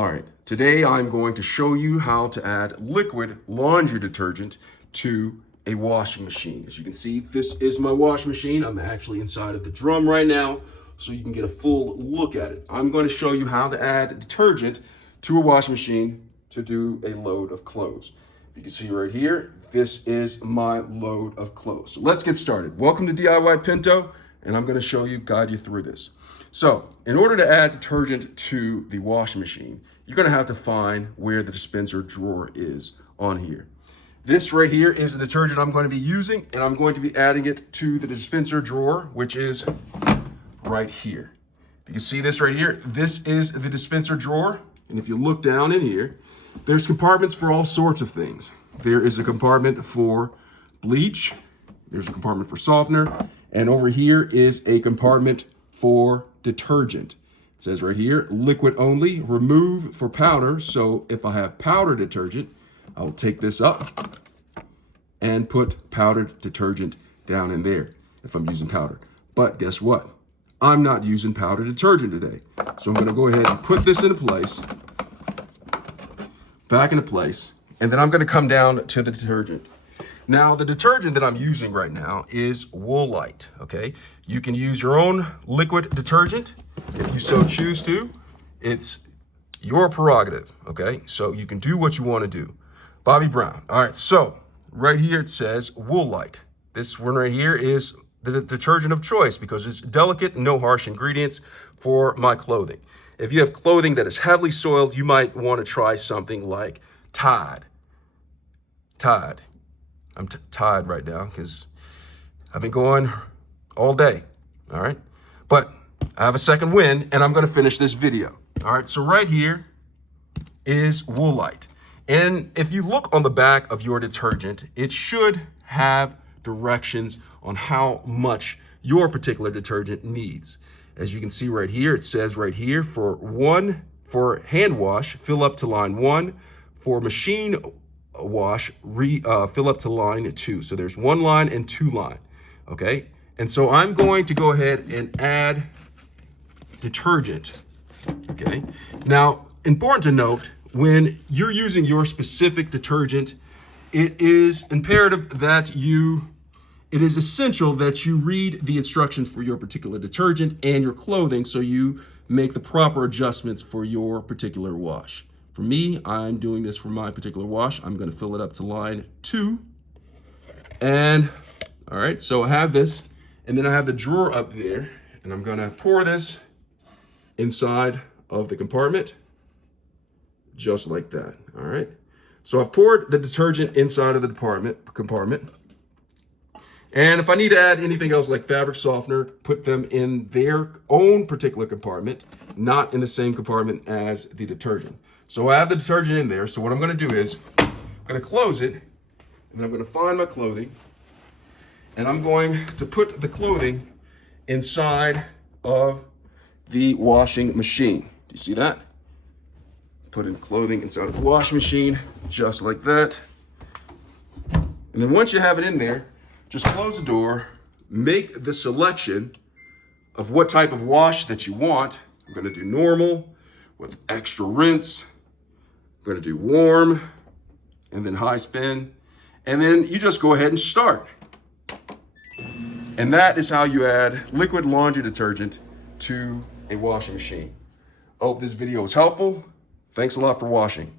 All right, today I'm going to show you how to add liquid laundry detergent to a washing machine. As you can see, this is my washing machine. I'm actually inside of the drum right now, so you can get a full look at it. I'm going to show you how to add detergent to a washing machine to do a load of clothes. You can see right here, this is my load of clothes. So let's get started. Welcome to DIY Pinto, and I'm going to guide you through this. So in order to add detergent to the washing machine, you're going to have to find where the dispenser drawer is on here. This right here is the detergent I'm going to be using, and I'm going to be adding it to the dispenser drawer, which is right here. If you can see this right here, this is the dispenser drawer. And if you look down in here, there's compartments for all sorts of things. There is a compartment for bleach. There's a compartment for softener. And over here is a compartment for detergent. It says right here, liquid only, remove for powder. So if I have powder detergent, I'll take this up and put powdered detergent down in there if I'm using powder. But guess what? I'm not using powder detergent today. So I'm gonna go ahead and put this into place, back into place, and then I'm gonna come down to the detergent. Now, the detergent that I'm using right now is Woolite, okay? You can use your own liquid detergent if you so choose to. It's your prerogative, okay? So you can do what you want to do. Bobbi Brown. All right, so right here it says Woolite. This one right here is the detergent of choice because it's delicate, no harsh ingredients for my clothing. If you have clothing that is heavily soiled, you might want to try something like Tide. Tide. I'm tired right now because I've been going all day, all right? But I have a second win and I'm gonna finish this video. All right, so right here is Woolite. And if you look on the back of your detergent, it should have directions on how much your particular detergent needs. As you can see right here, it says right here for hand wash, fill up to line 1, for machine wash, fill up to line 2. So there's 1 line and 2 line, okay? And so I'm going to go ahead and add detergent, okay? Now, important to note, when you're using your specific detergent, it is imperative that it is essential that you read the instructions for your particular detergent and your clothing so you make the proper adjustments for your particular wash. For me, I'm doing this for my particular wash. I'm gonna fill it up to line 2. And, all right, so I have this, and then I have the drawer up there, and I'm gonna pour this inside of the compartment, just like that, all right? So I've poured the detergent inside of the compartment. And if I need to add anything else like fabric softener, put them in their own particular compartment, not in the same compartment as the detergent. So I have the detergent in there. So what I'm gonna do is, I'm gonna close it, and then I'm gonna find my clothing, and I'm going to put the clothing inside of the washing machine. Do you see that? Put in clothing inside of the washing machine, just like that. And then once you have it in there, just close the door, make the selection of what type of wash that you want. I'm gonna do normal with extra rinse. I'm gonna do warm and then high spin. And then you just go ahead and start. And that is how you add liquid laundry detergent to a washing machine. I hope this video was helpful. Thanks a lot for watching.